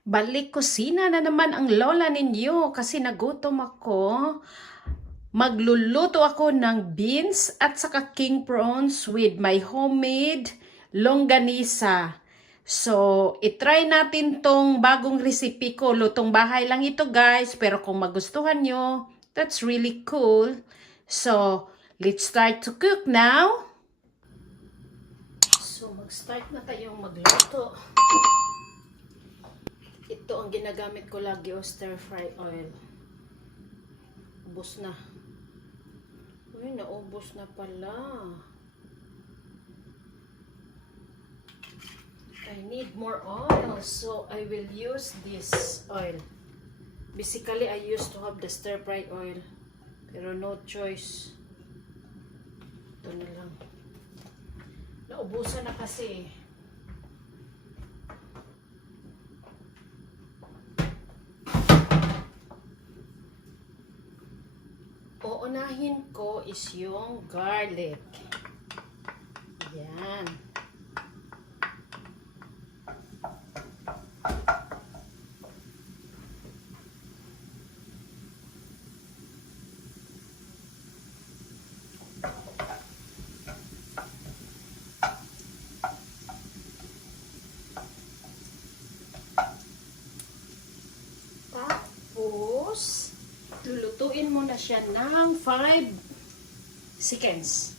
Balik kusina na naman ang lola ninyo kasi nagutom ako. Magluluto ako ng beans at saka king prawns with my homemade longganisa. So, itry natin tong bagong recipe ko. Lutong bahay lang ito guys, pero kung magustuhan nyo, that's really cool. So, let's start to cook now. So, mag-start na tayong magluto. Ito ang ginagamit ko lagi o stir fry oil. Ubos na. Uy, naubos na pala. I need more oil, so I will use this oil. Basically, I used to have the stir fry oil, pero no choice. Ito na lang. Naubusan na kasi. Uunahin ko is yung garlic. Yan. Tapos, lulutuin mo na siya ng 5 seconds.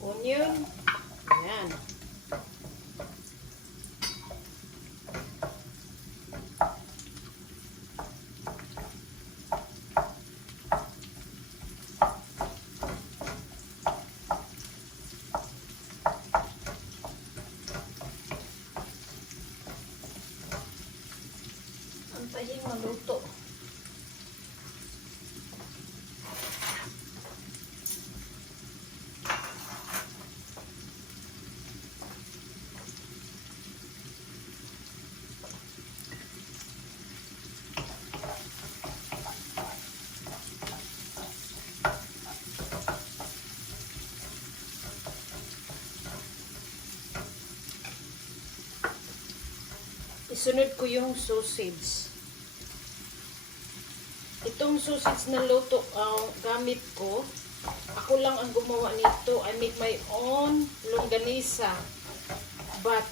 Onion. Ayan. Antayin maluto. Isunod ko yung sausage. Itong sausage na luto gamit ko, ako lang ang gumawa nito. I make my own longganisa. But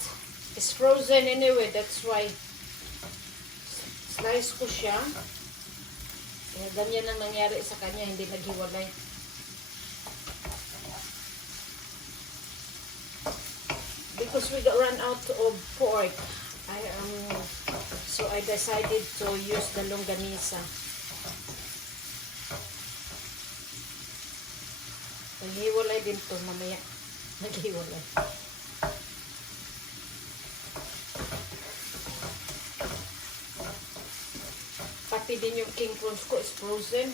it's frozen anyway, that's why slice ko siya. Kaya ganyan ang nangyari sa kanya, hindi naghiwalay. Because we got run out of pork, so I decided to use the longganisa. Naghiwalay din to mamaya. Naghiwalay. Pati din yung king prawns ko is frozen.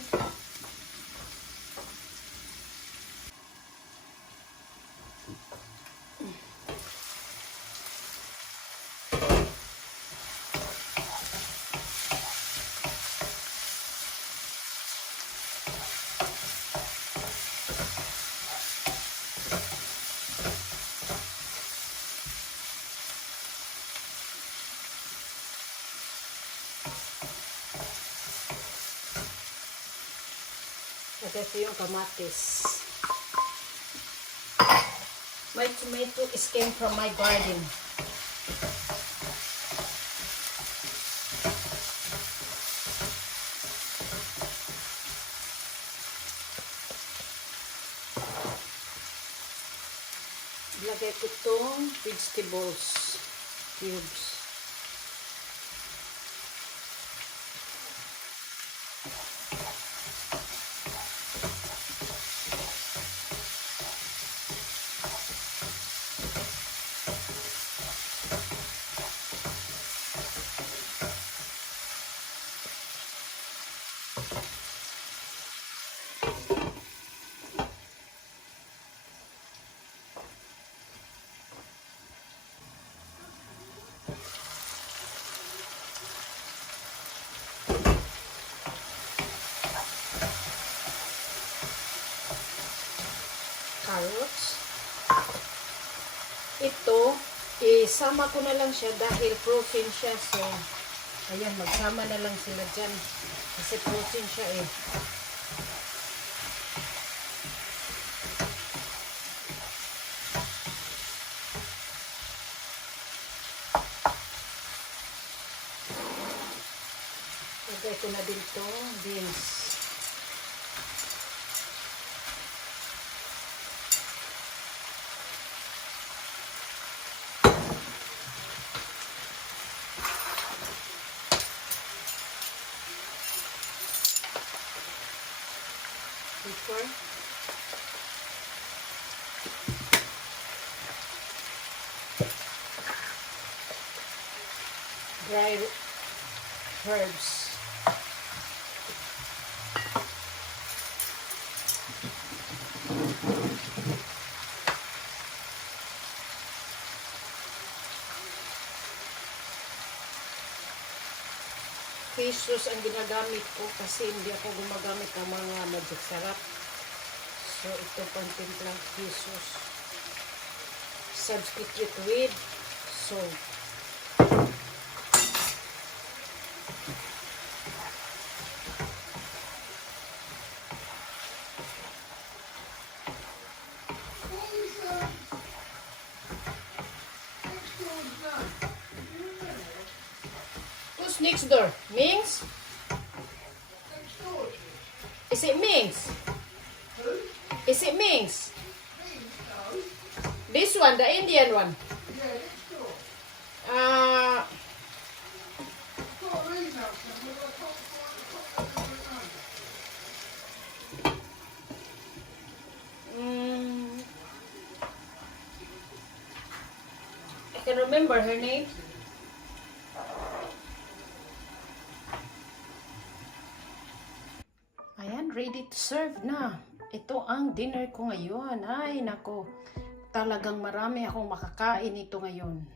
At ito yung kamatis. My tomato is came from my garden. Ilagay ko itong vegetables cubes. carrots. Ito, isama ko na lang siya dahil frozen siya. So, ayan, magsama na lang sila dyan. Kasi frozen siya eh. Lagay ko na din ito, beans. Pepper. Dry herbs. Pesos ang ginagamit ko kasi hindi ako gumagamit ng mga magic sarap. So, ito pang timplang pesos. Substitute with salt. Who's next door? Mings? Is it Mings? Is it Mings? This one, the Indian one. I can remember her name. Ayan, ready to serve na. Ito ang dinner ko ngayon. Ay, nako. Talagang marami akong makakain ito ngayon.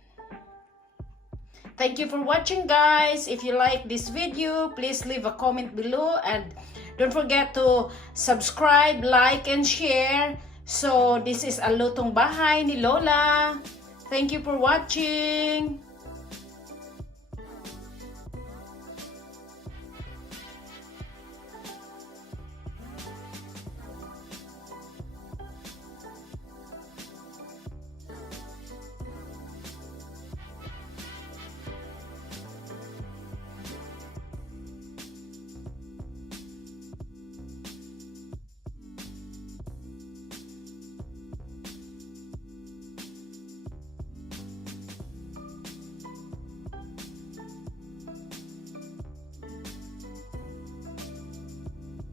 Thank you for watching, guys. If you like this video, please leave a comment below. And don't forget to subscribe, like, and share. So, this is Ang Lutong Bahay ni Lola. Thank you for watching.